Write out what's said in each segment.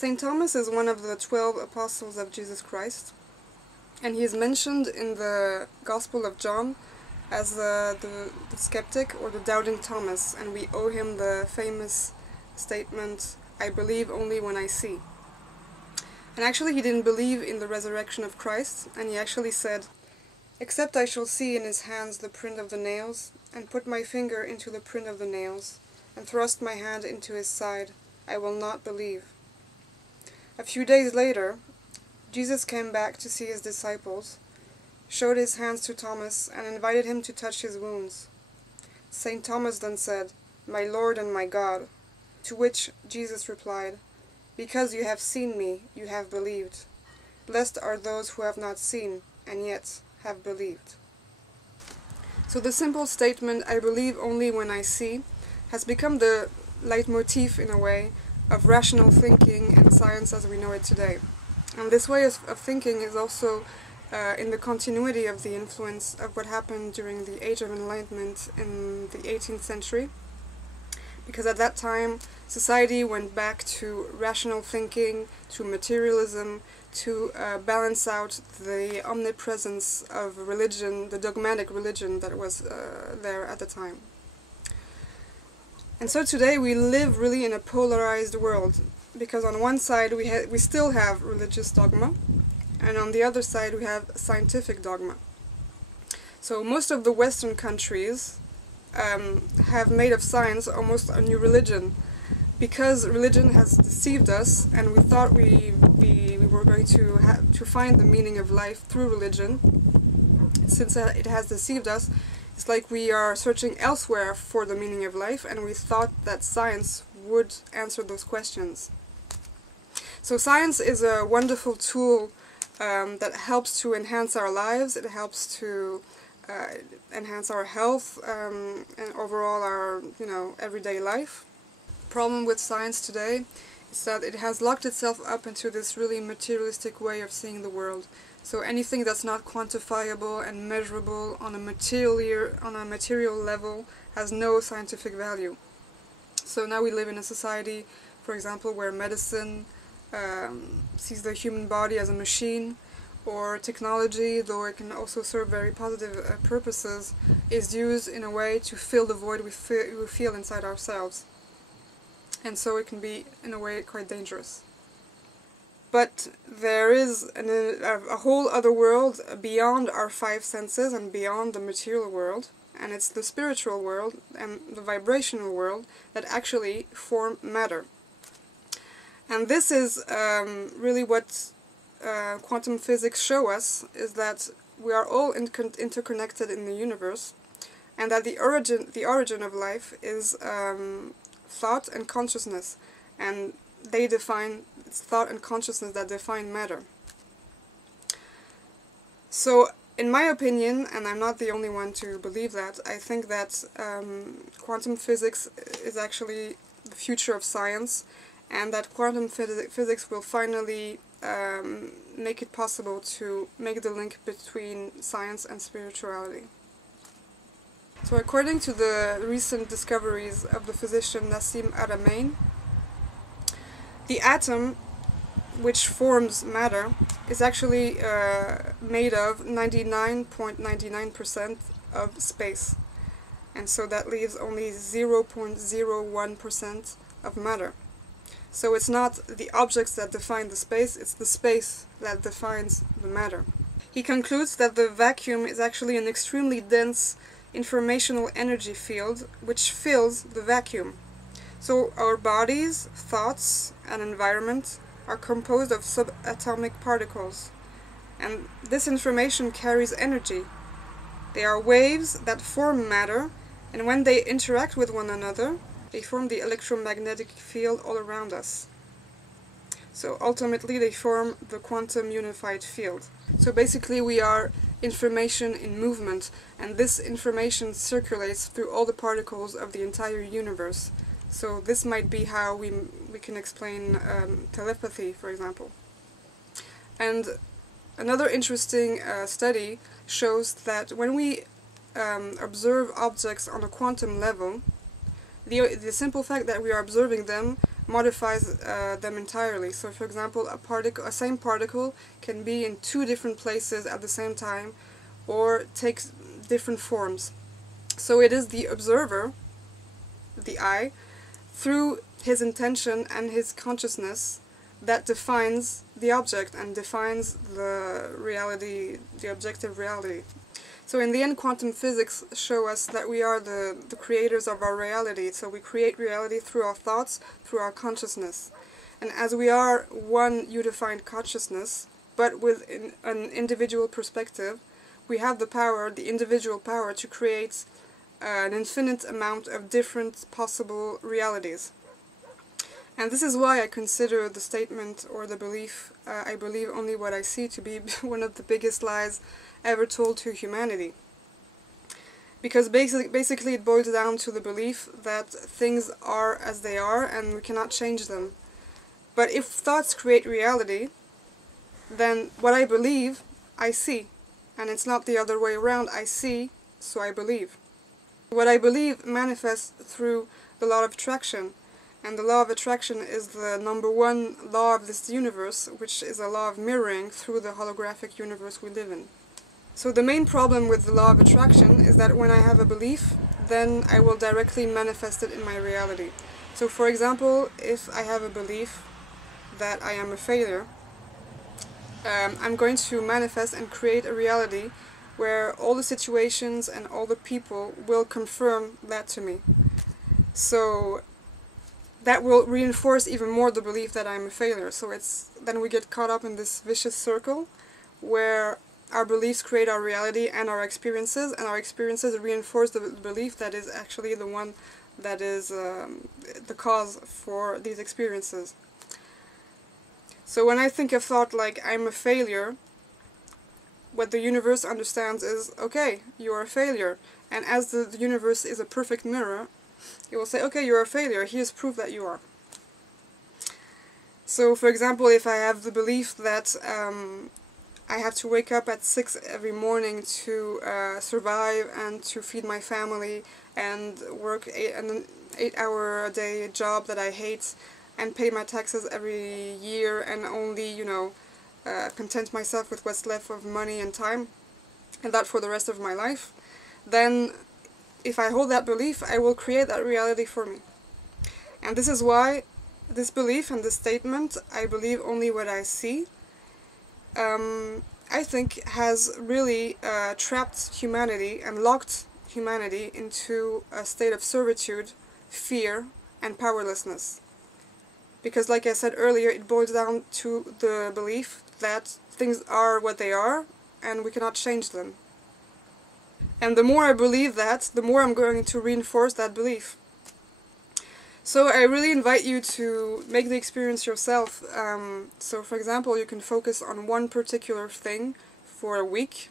Saint Thomas is one of the 12 apostles of Jesus Christ, and he is mentioned in the Gospel of John as the skeptic or the doubting Thomas, and we owe him the famous statement, "I believe only when I see." And actually he didn't believe in the resurrection of Christ, and he actually said, "Except I shall see in his hands the print of the nails, and put my finger into the print of the nails, and thrust my hand into his side, I will not believe." A few days later, Jesus came back to see his disciples, showed his hands to Thomas, and invited him to touch his wounds. Saint Thomas then said, "My Lord and my God," to which Jesus replied, "Because you have seen me, you have believed. Blessed are those who have not seen, and yet have believed." So the simple statement, "I believe only when I see," has become the leitmotif, in a way, of rational thinking and science as we know it today. And this way of thinking is also in the continuity of the influence of what happened during the Age of Enlightenment in the 18th century, because at that time society went back to rational thinking, to materialism, to balance out the omnipresence of religion, the dogmatic religion that was there at the time. And so today we live really in a polarized world, because on one side we still have religious dogma, and on the other side we have scientific dogma. So most of the Western countries have made of science almost a new religion, because religion has deceived us, and we thought we were going to find the meaning of life through religion. Since it has deceived us, it's like we are searching elsewhere for the meaning of life, and we thought that science would answer those questions. So science is a wonderful tool that helps to enhance our lives. It helps to enhance our health and overall our everyday life. Problem with science today is that it has locked itself up into this really materialistic way of seeing the world. So anything that's not quantifiable and measurable on a material level has no scientific value. So now we live in a society, for example, where medicine sees the human body as a machine, or technology, though it can also serve very positive purposes, is used in a way to fill the void we feel inside ourselves. And so it can be, in a way, quite dangerous. But there is a whole other world beyond our five senses and beyond the material world, and it's the spiritual world and the vibrational world that actually form matter. And this is really what quantum physics show us, is that we are all interconnected in the universe, and that the origin of life is thought and consciousness, and it's thought and consciousness that define matter. So, in my opinion, and I'm not the only one to believe that, I think that quantum physics is actually the future of science, and that quantum physics will finally make it possible to make the link between science and spirituality. So according to the recent discoveries of the physician Nassim Haramein, the atom, which forms matter, is actually made of 99.99% of space. And so that leaves only 0.01% of matter. So it's not the objects that define the space, it's the space that defines the matter. He concludes that the vacuum is actually an extremely dense informational energy field which fills the vacuum. So our bodies, thoughts, and environment are composed of subatomic particles, and this information carries energy. They are waves that form matter, and when they interact with one another, they form the electromagnetic field all around us. So ultimately they form the quantum unified field. So basically we are information in movement, and this information circulates through all the particles of the entire universe. So this might be how we can explain telepathy, for example. And another interesting study shows that when we observe objects on a quantum level, the simple fact that we are observing them modifies them entirely. So for example, a same particle can be in two different places at the same time, or takes different forms. So it is the observer, the I, through his intention and his consciousness, that defines the object and defines the reality, the objective reality. So in the end, quantum physics show us that we are the creators of our reality. So we create reality through our thoughts, through our consciousness. And as we are one unified consciousness, but with an individual perspective, we have the power, the individual power, to create an infinite amount of different possible realities. And this is why I consider the statement or the belief, I believe only what I see, to be one of the biggest lies ever told to humanity. Because basically it boils down to the belief that things are as they are and we cannot change them. But if thoughts create reality, then what I believe, I see. And it's not the other way around. I see, so I believe. What I believe manifests through the law of attraction. And the law of attraction is the #1 law of this universe, which is a law of mirroring through the holographic universe we live in. So the main problem with the law of attraction is that when I have a belief, then I will directly manifest it in my reality. So for example, if I have a belief that I am a failure, I'm going to manifest and create a reality where all the situations and all the people will confirm that to me. So that will reinforce even more the belief that I'm a failure. So then we get caught up in this vicious circle where our beliefs create our reality and our experiences reinforce the belief that is actually the one that is the cause for these experiences. So when I think of thought like I'm a failure, what the universe understands is, okay, you're a failure. And as the universe is a perfect mirror, it will say, okay, you're a failure, here's proof that you are. So for example, if I have the belief that I have to wake up at 6 every morning to survive and to feed my family and work an 8-hour-a-day job that I hate and pay my taxes every year and only, content myself with what's left of money and time, and that for the rest of my life, then if I hold that belief, I will create that reality for me. And this is why this belief and this statement, I believe only what I see, I think has really trapped humanity and locked humanity into a state of servitude, fear, and powerlessness. Because like I said earlier, it boils down to the belief that things are what they are and we cannot change them. And the more I believe that, the more I'm going to reinforce that belief. So I really invite you to make the experience yourself. So for example, you can focus on one particular thing for a week,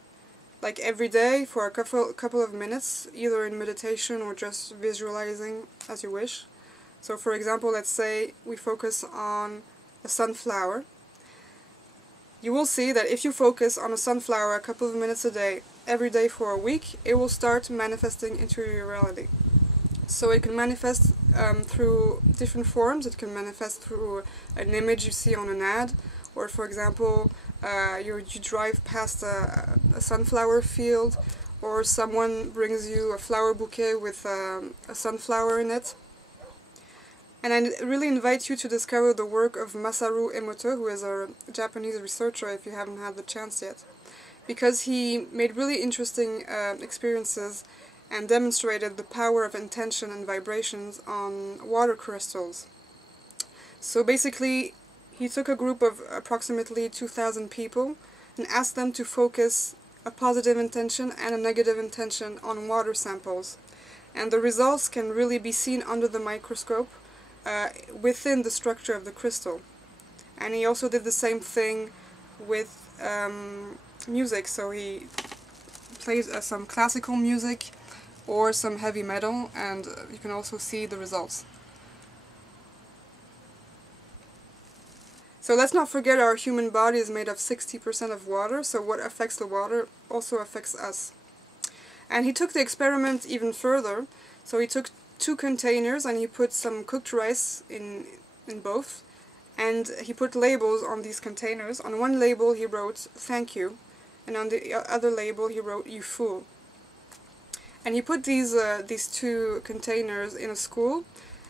like every day for a couple of minutes, either in meditation or just visualizing as you wish. So for example, let's say we focus on a sunflower. You will see that if you focus on a sunflower a couple of minutes a day, every day for a week, it will start manifesting into your reality. So it can manifest through different forms. It can manifest through an image you see on an ad, or for example, you drive past a sunflower field, or someone brings you a flower bouquet with a sunflower in it. And I really invite you to discover the work of Masaru Emoto, who is a Japanese researcher, if you haven't had the chance yet. Because he made really interesting experiences and demonstrated the power of intention and vibrations on water crystals. So basically, he took a group of approximately 2,000 people and asked them to focus a positive intention and a negative intention on water samples. And the results can really be seen under the microscope within the structure of the crystal. And he also did the same thing with music, so he plays some classical music or some heavy metal, and you can also see the results. So let's not forget our human body is made of 60% of water, so what affects the water also affects us. And he took the experiment even further, so he took 2 containers and he put some cooked rice in in both, and he put labels on these containers. On one label he wrote "Thank you," and on the other label he wrote "You fool." And he put these two containers in a school,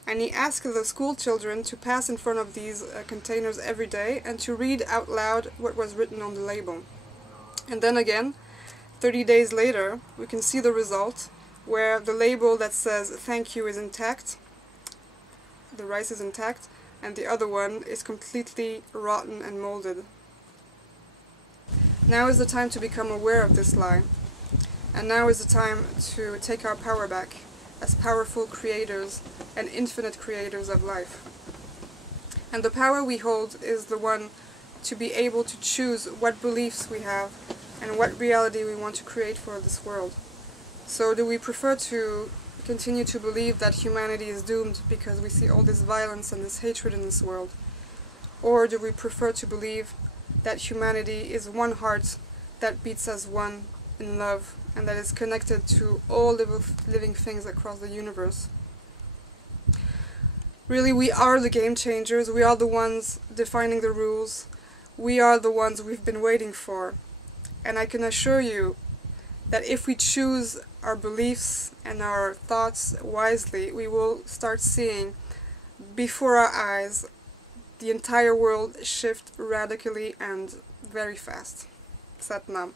and he asked the school children to pass in front of these containers every day and to read out loud what was written on the label. And then again, 30 days later, we can see the result, where the label that says "Thank you" is intact, the rice is intact, and the other one is completely rotten and molded. Now is the time to become aware of this lie, and now is the time to take our power back as powerful creators and infinite creators of life. And the power we hold is the one to be able to choose what beliefs we have and what reality we want to create for this world. So do we prefer to continue to believe that humanity is doomed because we see all this violence and this hatred in this world? Or do we prefer to believe that humanity is one heart that beats as one in love and that is connected to all living things across the universe? Really, we are the game changers, we are the ones defining the rules, we are the ones we've been waiting for. And I can assure you that if we choose our beliefs and our thoughts wisely, we will start seeing before our eyes the entire world shift radically and very fast. Sat Nam.